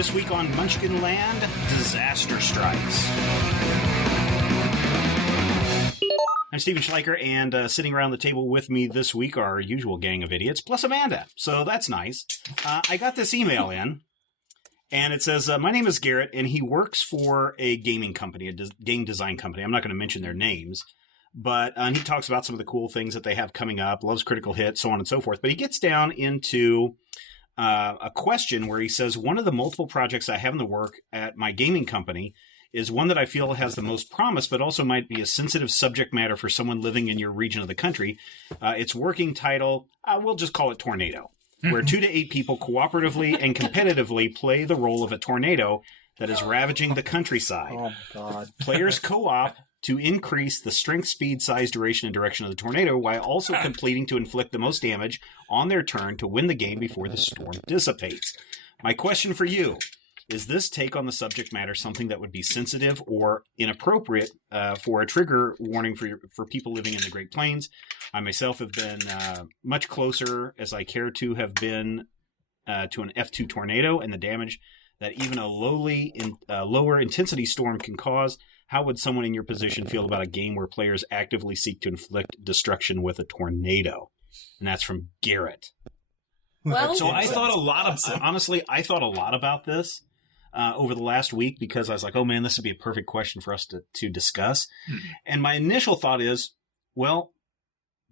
This week on Munchkin Land, disaster strikes. I'm Stephen Schleicher, and sitting around the table with me this week are our usual gang of idiots, plus Amanda. So that's nice. I got this email in, and it says, my name is Garrett, and he works for a gaming company, a game design company. I'm not going to mention their names, but he talks about some of the cool things that they have coming up, loves Critical Hit, so on and so forth. But he gets down into a question where he says, one of the multiple projects I have in the work at my gaming company is one that I feel has the most promise, but also might be a sensitive subject matter for someone living in your region of the country. Its working title, we'll just call it Tornado, where 2 to 8 people cooperatively and competitively play the role of a tornado that is ravaging the countryside. Oh, God. Players co-op to increase the strength, speed, size, duration, and direction of the tornado while also completing to inflict the most damage on their turn to win the game before the storm dissipates. My question for you, is this take on the subject matter something that would be sensitive or inappropriate for a trigger warning for people living in the Great Plains? I myself have been much closer as I care to have been to an F2 tornado and the damage that even a lower intensity storm can cause. How would someone in your position feel about a game where players actively seek to inflict destruction with a tornado? And that's from Garrett. Well, so I thought I thought a lot about this over the last week because I was like, oh man, this would be a perfect question for us to discuss. And my initial thought is, well,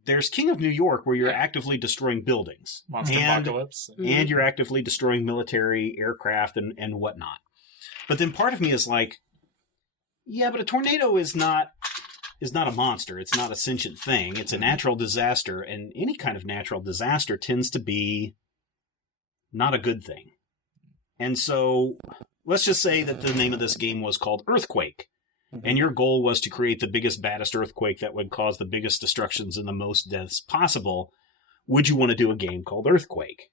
there's King of New York where you're actively destroying buildings. Monster Apocalypse. And you're actively destroying military aircraft and whatnot. But then part of me is like, yeah, but a tornado is not a monster. It's not a sentient thing. It's a natural disaster, and any kind of natural disaster tends to be not a good thing. And so let's just say that the name of this game was called Earthquake, and your goal was to create the biggest, baddest earthquake that would cause the biggest destructions and the most deaths possible. Would you want to do a game called Earthquake?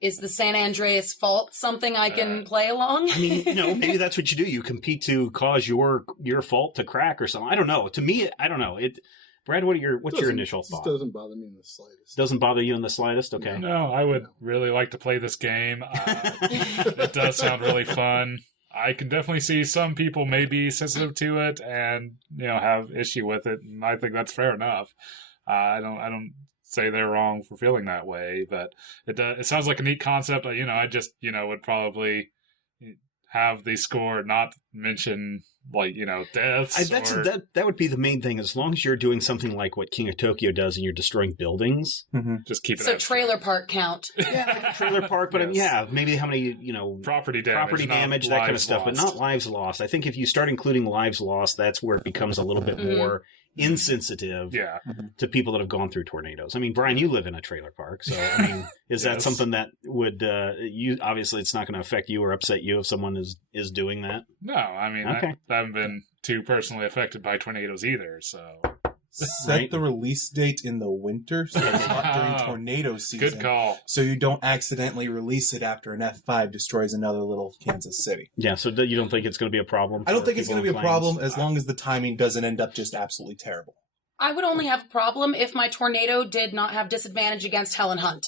Is the San Andreas Fault something I can play along? I mean, maybe that's what you do. You compete to cause your fault to crack or something. I don't know. To me, I don't know. Brad, what's your initial thought? It doesn't bother me in the slightest. Doesn't bother you in the slightest? Okay. No, I would really like to play this game. It does sound really fun. I can definitely see some people may be sensitive to it and have issue with it, and I think that's fair enough. I don't say they're wrong for feeling that way, but it sounds like a neat concept. I just would probably have the score not mention deaths. That would be the main thing. As long as you're doing something like what King of Tokyo does and you're destroying buildings, just keep it. So trailer park count. Yeah, like a trailer park, but yes. Maybe how many property damage, that kind of stuff, lost. but not lives lost. I think if you start including lives lost, that's where it becomes a little bit more insensitive to people that have gone through tornadoes. I mean, Brian, you live in a trailer park, so I mean, is that something that would obviously it's not going to affect you or upset you if someone is doing that? No, I mean, I haven't been too personally affected by tornadoes either, so set the release date in the winter, so it's not during tornado season. Good call. So you don't accidentally release it after an F5 destroys another little Kansas City. Yeah, so you don't think it's going to be a problem? I don't think it's going to be a problem as long as the timing doesn't end up just absolutely terrible. I would only have a problem if my tornado did not have disadvantage against Helen Hunt.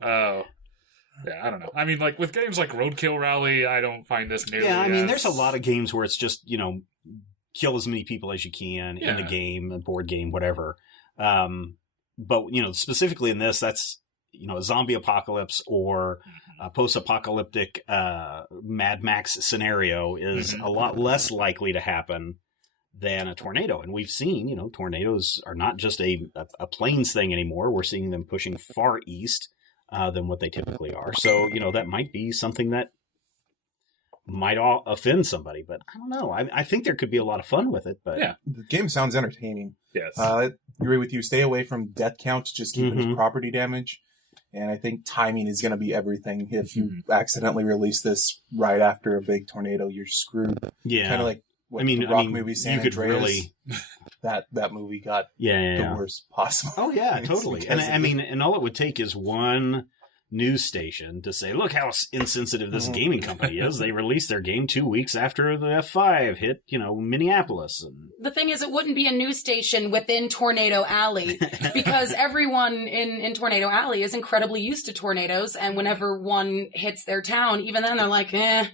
Oh. Yeah, I don't know. I mean, with games like Roadkill Rally, I don't find this nearly I mean, there's a lot of games where it's just, kill as many people as you can in the game, a board game, whatever. But, specifically in this, that's, a zombie apocalypse or a post-apocalyptic Mad Max scenario is a lot less likely to happen than a tornado. And we've seen, tornadoes are not just a plains thing anymore. We're seeing them pushing far east than what they typically are. So, that might be something that might offend somebody, but I don't know. I think there could be a lot of fun with it, but the game sounds entertaining. Yes. I agree with you. Stay away from death counts, just keep it as property damage. And I think timing is going to be everything. If you accidentally release this right after a big tornado, you're screwed. Yeah. Kind of like the Rock movie San Andreas. That movie got the worst possible. Oh yeah, totally. And I mean, and all it would take is one news station to say, look how insensitive this gaming company is. They released their game 2 weeks after the F5 hit, Minneapolis. And the thing is, it wouldn't be a news station within Tornado Alley because everyone in Tornado Alley is incredibly used to tornadoes. And whenever one hits their town, even then they're like, yeah,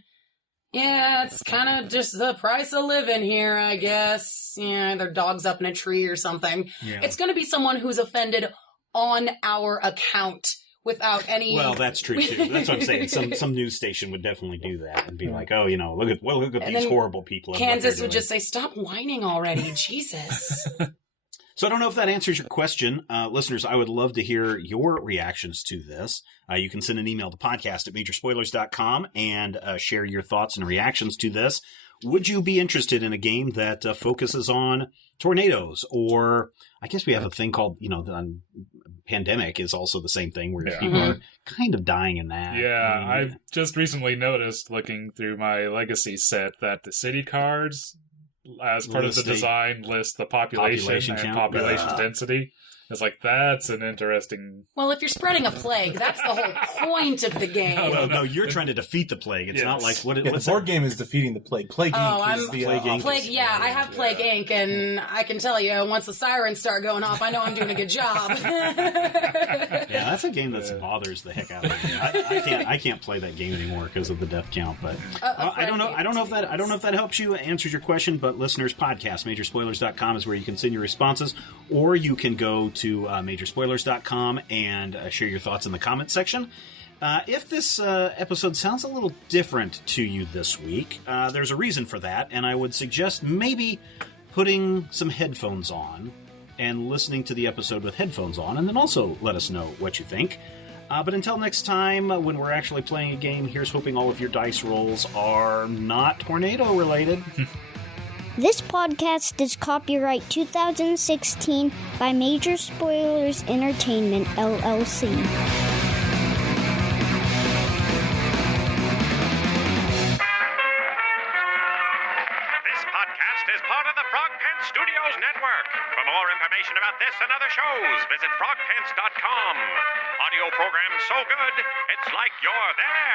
it's kind of just the price of living here, I guess. Yeah, their dog's up in a tree or something. Yeah. It's going to be someone who's offended on our account. Without any... Well, that's true, too. That's what I'm saying. Some news station would definitely do that and be like, oh, look at these horrible people. Kansas would just say, stop whining already. Jesus. So I don't know if that answers your question. Listeners, I would love to hear your reactions to this. You can send an email to podcast@majorspoilers.com and share your thoughts and reactions to this. Would you be interested in a game that focuses on tornadoes? Or I guess we have a thing called, the pandemic is also the same thing where people are kind of dying in that. Yeah, I've just recently noticed, looking through my Legacy set, that the city cards, as part of the design, list the population and population density. It's like, that's an interesting... Well, if you're spreading a plague, that's the whole point of the game. No, you're trying to defeat the plague. It's not like... the board game is defeating the plague. Plague Inc. is the... Plague Inc. Plague, yeah, I have Plague Inc., and I can tell you, once the sirens start going off, I know I'm doing a good job. Yeah, that's a game that bothers the heck out of me. I can't play that game anymore because of the death count, but... I don't know if that helps you, answers your question, but listeners, podcast, majorspoilers.com is where you can send your responses, or you can go to majorspoilers.com and share your thoughts in the comments section. If this episode sounds a little different to you this week, there's a reason for that, and I would suggest maybe putting some headphones on and listening to the episode with headphones on, and then also let us know what you think. But until next time, when we're actually playing a game, here's hoping all of your dice rolls are not tornado related. This podcast is copyright 2016 by Major Spoilers Entertainment, LLC. This podcast is part of the Frog Pants Studios Network. For more information about this and other shows, visit frogpants.com. Audio program so good, it's like you're there.